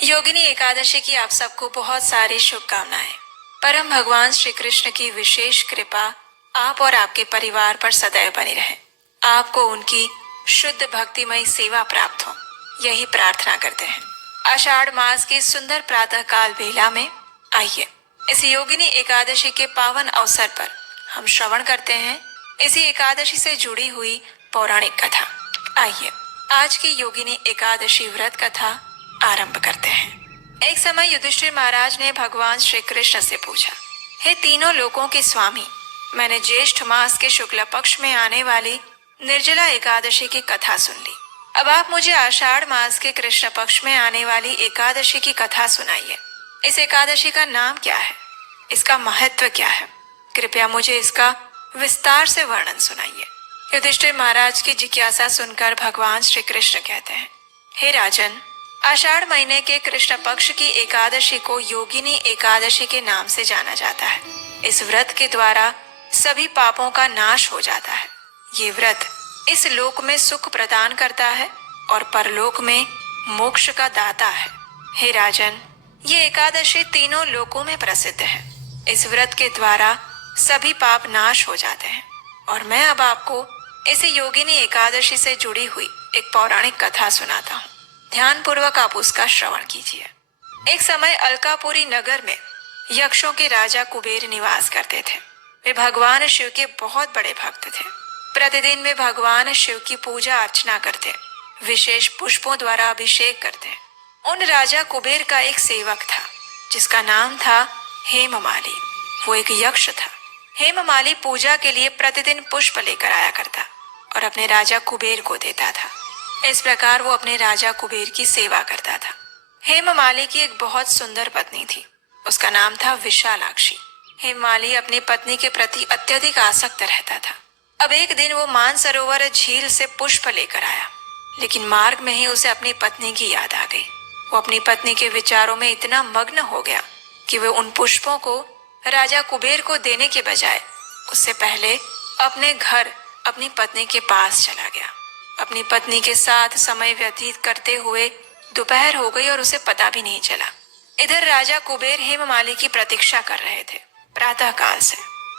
योगिनी एकादशी की आप सबको बहुत सारी शुभकामनाएं। परम भगवान श्री कृष्ण की विशेष कृपा आप और आपके परिवार पर सदैव बनी रहे। आपको उनकी शुद्ध भक्तिमय सेवा प्राप्त हो, यही प्रार्थना करते हैं। आषाढ़ मास की सुंदर प्रातः काल बेला में आइए इस योगिनी एकादशी के पावन अवसर पर हम श्रवण करते हैं इसी एकादशी से जुड़ी हुई पौराणिक कथा। आइए आज की योगिनी एकादशी व्रत कथा आरंभ करते हैं। एक समय युधिष्ठिर महाराज ने भगवान श्री कृष्ण से पूछा, हे तीनों लोकों के स्वामी, मैंने ज्येष्ठ मास के शुक्ल पक्ष में आने वाली निर्जला एकादशी की कथा सुन ली। अब आप मुझे आषाढ़ मास के कृष्ण पक्ष में आने वाली एकादशी की कथा सुनाइए। इस एकादशी का नाम क्या है, इसका महत्व क्या है? कृपया मुझे इसका विस्तार से वर्णन सुनाइए। युधिष्ठिर महाराज की जिज्ञासा सुनकर भगवान श्री कृष्ण कहते हैं, हे राजन, आषाढ़ महीने के कृष्ण पक्ष की एकादशी को योगिनी एकादशी के नाम से जाना जाता है। इस व्रत के द्वारा सभी पापों का नाश हो जाता है। ये व्रत इस लोक में सुख प्रदान करता है और परलोक में मोक्ष का दाता है। हे राजन, ये एकादशी तीनों लोकों में प्रसिद्ध है। इस व्रत के द्वारा सभी पाप नाश हो जाते हैं और मैं अब आपको इस योगिनी एकादशी से जुड़ी हुई एक पौराणिक कथा सुनाता हूँ। ध्यान पूर्वक आप उसका श्रवण कीजिए। एक समय अलकापुरी नगर में यक्षों के राजा कुबेर निवास करते थे। वे भगवान शिव के बहुत बड़े भक्त थे। प्रतिदिन वे भगवान शिव की पूजा अर्चना करते, विशेष पुष्पों द्वारा अभिषेक करते। उन राजा कुबेर का एक सेवक था जिसका नाम था हेममाली। वो एक यक्ष था। हेममाली पूजा के लिए प्रतिदिन पुष्प लेकर आया करता और अपने राजा कुबेर को देता था। इस प्रकार वो अपने राजा कुबेर की सेवा करता था। हेममाली की एक बहुत सुंदर पत्नी थी। उसका नाम था विशालाक्षी। हेममाली अपनी पत्नी के प्रति अत्यधिक आसक्त रहता था। अब एक दिन वो मानसरोवर झील से पुष्प लेकर आया, लेकिन मार्ग में ही उसे अपनी पत्नी की याद आ गई। वो अपनी पत्नी के विचारों में इतना मग्न हो गया कि वे उन पुष्पों को राजा कुबेर को देने के बजाय उससे पहले अपने घर अपनी पत्नी के पास चला गया। अपनी पत्नी के साथ समय व्यतीत करते हुए दोपहर हो गई और उसे पता भी नहीं चला। इधर राजा कुबेर हेममाली की प्रतीक्षा कर रहे थे। प्रातः काल से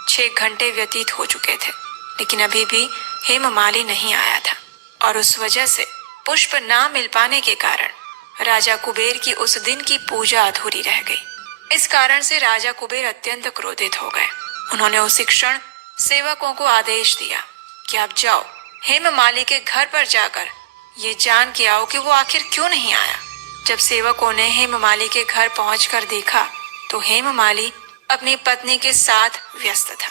6 घंटे व्यतीत हो चुके थे, लेकिन अभी भी हेममाली नहीं आया था और उस वजह से पुष्प ना मिल पाने के कारण राजा कुबेर की उस दिन की पूजा अधूरी रह गई। इस कारण से राजा कुबेर अत्यंत क्रोधित हो गए। उन्होंने उसी क्षण सेवकों को आदेश दिया कि आप जाओ, हेममाली के घर पर जाकर ये जान के आओ कि वो आखिर क्यों नहीं आया। जब सेवकों ने हेममाली के घर पहुंचकर देखा तो हेममाली अपनी पत्नी के साथ व्यस्त था।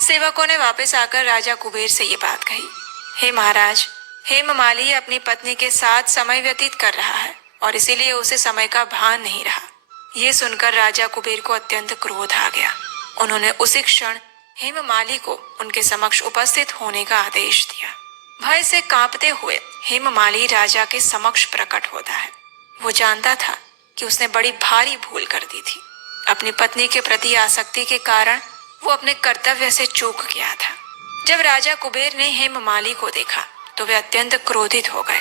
सेवकों ने वापस आकर राजा कुबेर से ये बात कही, हे महाराज, हेममाली अपनी पत्नी के साथ समय व्यतीत कर रहा है और इसीलिए उसे समय का भान नहीं रहा। ये सुनकर राजा कुबेर को अत्यंत क्रोध आ गया। उन्होंने उसी क्षण हेममाली को उनके समक्ष उपस्थित होने का आदेश दिया। भय से कांपते हुए हेममाली राजा के समक्ष प्रकट होता है। वो जानता था कि उसने बड़ी भारी भूल कर दी थी। अपनी पत्नी के प्रति आसक्ति के कारण वो अपने कर्तव्य से चूक गया था। जब राजा कुबेर ने हेममाली को देखा तो वे अत्यंत क्रोधित हो गए।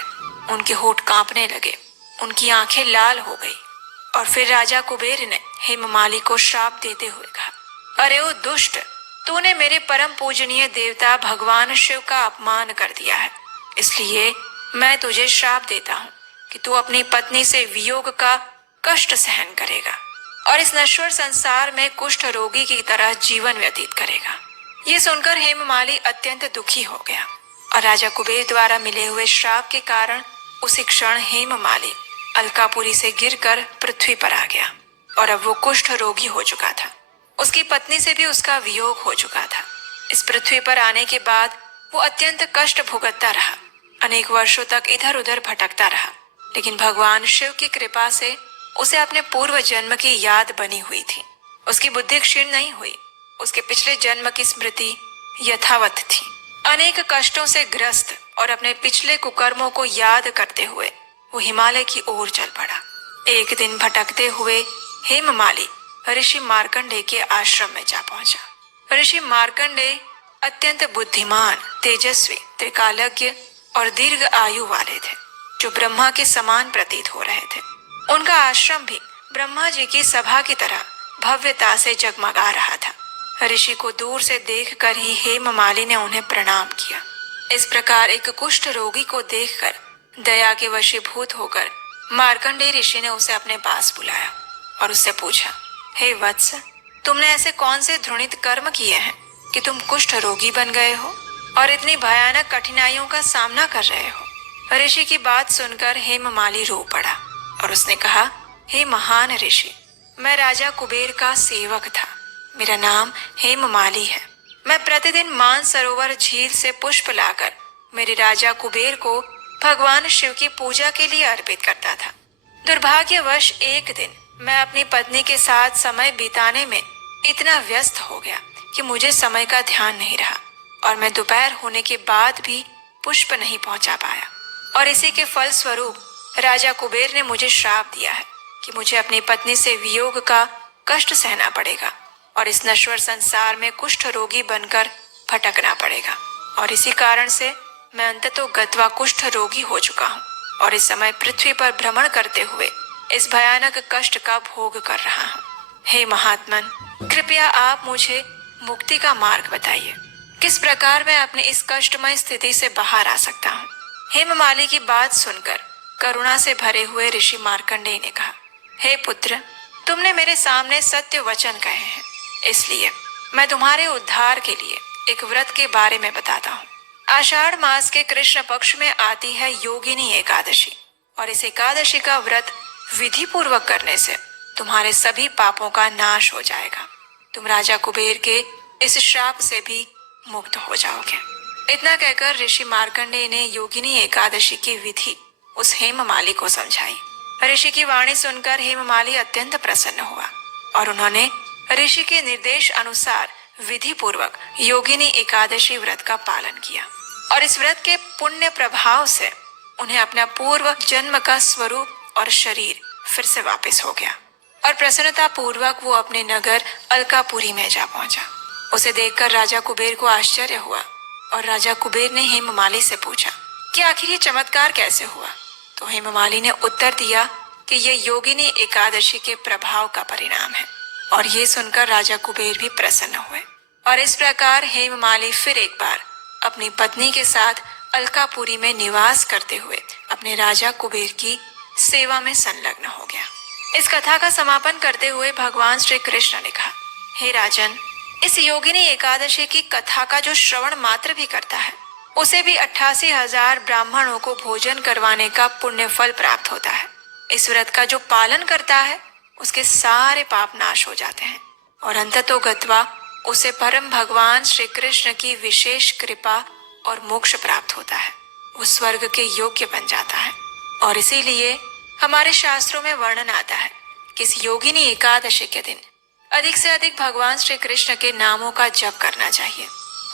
उनके होठ कांपने लगे, उनकी आंखें लाल हो गई और फिर राजा कुबेर ने हेममाली को श्राप देते हुए कहा, अरे ओ दुष्ट, तूने मेरे परम पूजनीय देवता भगवान शिव का अपमान कर दिया है। इसलिए मैं तुझे श्राप देता हूँ कि तू अपनी पत्नी से वियोग का कष्ट सहन करेगा और इस नश्वर संसार में कुष्ठ रोगी की तरह जीवन व्यतीत करेगा। ये सुनकर हेममाली अत्यंत दुखी हो गया और राजा कुबेर द्वारा मिले हुए श्राप के कारण उसी क्षण हेममाली अलकापुरी से गिरकर पृथ्वी पर आ गया और अब वो कुष्ठ रोगी हो चुका था। उसकी पत्नी से भी उसका वियोग हो चुका था। इस पृथ्वी पर आने के बाद वो अत्यंत कष्ट भुगतता रहा। अनेक वर्षों तक इधर उधर भटकता रहा, लेकिन भगवान शिव की कृपा से उसे अपने पूर्व जन्म की याद बनी हुई थी। उसकी बुद्धि क्षीण नहीं हुई। उसके पिछले जन्म की स्मृति यथावत थी। अनेक कष्टों से ग्रस्त और अपने पिछले कुकर्मों को याद करते हुए वो हिमालय की ओर चल पड़ा। एक दिन भटकते हुए हेममाली ऋषि मार्कंडेय के आश्रम में जा पहुंचा। ऋषि मार्कंडेय अत्यंत बुद्धिमान, तेजस्वी, त्रिकालज्ञ और दीर्घ आयु वाले थे, जो ब्रह्मा के समान प्रतीत हो रहे थे। उनका आश्रम भी ब्रह्मा जी की सभा की तरह भव्यता से जगमगा रहा था। ऋषि को दूर से देखकर ही हेममाली ने उन्हें प्रणाम किया। इस प्रकार एक कुष्ठ रोगी को देखकर दया के वशीभूत होकर मार्कंडेय ऋषि ने उसे अपने पास बुलाया और उससे पूछा, हे वत्स, तुमने ऐसे कौन से घृणित कर्म किए हैं कि तुम कुष्ठ रोगी बन गए हो और इतनी भयानक कठिनाइयों का सामना कर रहे हो। ऋषि की बात सुनकर हेममाली रो पड़ा और उसने कहा, हे महान ऋषि, मैं राजा कुबेर का सेवक था। मेरा नाम हेममाली है। मैं प्रतिदिन मानसरोवर झील से पुष्प लाकर मेरे राजा कुबेर को भगवान शिव की पूजा के लिए अर्पित करता था। दुर्भाग्यवश एक दिन मैं अपनी पत्नी के साथ समय बिताने में इतना व्यस्त हो गया कि मुझे समय का ध्यान नहीं रहा और मैं दोपहर होने के बाद भी पुष्प नहीं पहुंचा पाया। और इसी के फल स्वरूप राजा कुबेर ने मुझे श्राप दिया है कि मुझे अपनी पत्नी से वियोग का कष्ट सहना पड़ेगा और इस नश्वर संसार में कुष्ठ रोगी बनकर भटकना पड़ेगा। और इसी कारण से मैं अंततः गत्वा कुष्ठ रोगी हो चुका हूँ और इस समय पृथ्वी पर भ्रमण करते हुए इस भयानक कष्ट का भोग कर रहा हूँ। हे महात्मन, कृपया आप मुझे मुक्ति का मार्ग बताइए। किस प्रकार मैं अपनी इस कष्टमय स्थिति से बाहर आ सकता हूँ। हेममाली की बात सुनकर करुणा से भरे हुए ऋषि मार्कंडेय ने कहा, हे पुत्र, तुमने मेरे सामने सत्य वचन कहे हैं, इसलिए मैं तुम्हारे उद्धार के लिए एक व्रत के बारे में बताता हूँ। आषाढ़ मास के कृष्ण पक्ष में आती है योगिनी एकादशी और इस एकादशी का व्रत विधि पूर्वक करने से तुम्हारे सभी पापों का नाश हो जाएगा। तुम राजा कुबेर के इस श्राप से भी मुक्त हो जाओगे। इतना कहकर ऋषि मार्कंडेय ने योगिनी एकादशी की विधि उस हेममाली को समझाई। ऋषि की वाणी सुनकर हेममाली अत्यंत प्रसन्न हुआ और उन्होंने ऋषि के निर्देश अनुसार विधि पूर्वक योगिनी एकादशी व्रत का पालन किया और इस व्रत के पुण्य प्रभाव से उन्हें अपना पूर्व जन्म का स्वरूप और शरीर फिर से वापस हो गया और प्रसन्नता पूर्वक वो अपने नगर अलकापुरी में जा पहुंचा। उसे देखकर राजा कुबेर को आश्चर्य हुआ और राजा कुबेर ने हेममाली से पूछा कि आखिर ये चमत्कार कैसे हुआ। तो हेममाली ने उत्तर दिया कि ये योगिनी एकादशी के प्रभाव का परिणाम है। और ये सुनकर राजा कुबेर भी प्रसन्न हुए और इस प्रकार हेममाली फिर एक बार अपनी पत्नी के साथ अलकापुरी में निवास करते हुए अपने राजा कुबेर की सेवा में संलग्न हो गया। इस कथा का समापन करते हुए भगवान श्री कृष्ण ने कहा, हे राजन, इस योगिनी एकादशी की कथा का जो श्रवण मात्र भी करता है उसे भी 88,000 ब्राह्मणों को भोजन करवाने का पुण्य फल प्राप्त होता है। इस व्रत का जो पालन करता है उसके सारे पाप नाश हो जाते हैं और अंततो गत्वा उसे परम भगवान श्री कृष्ण की विशेष कृपा और मोक्ष प्राप्त होता है। वो स्वर्ग के योग्य बन जाता है। और इसीलिए हमारे शास्त्रों में वर्णन आता है कि इस योगिनी एकादशी के दिन अधिक से अधिक भगवान श्री कृष्ण के नामों का जप करना चाहिए,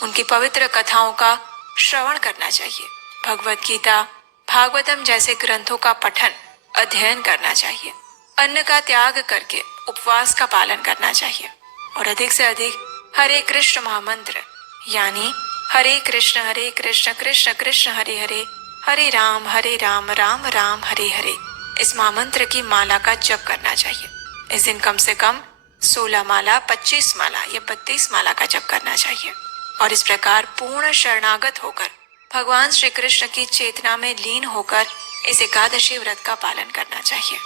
उनकी पवित्र कथाओं का श्रवण करना चाहिए, भगवत गीता, भागवतम जैसे ग्रंथों का पठन अध्ययन करना चाहिए, अन्न का त्याग करके उपवास का पालन करना चाहिए और अधिक से अधिक हरे कृष्ण महामंत्र यानी हरे कृष्ण कृष्ण कृष्ण हरे हरे, हरे राम राम राम हरे हरे, इस महामंत्र की माला का जप करना चाहिए। इस दिन कम से कम 16 माला, 25 माला या 32 माला का जप करना चाहिए और इस प्रकार पूर्ण शरणागत होकर भगवान श्री कृष्ण की चेतना में लीन होकर इस एकादशी व्रत का पालन करना चाहिए।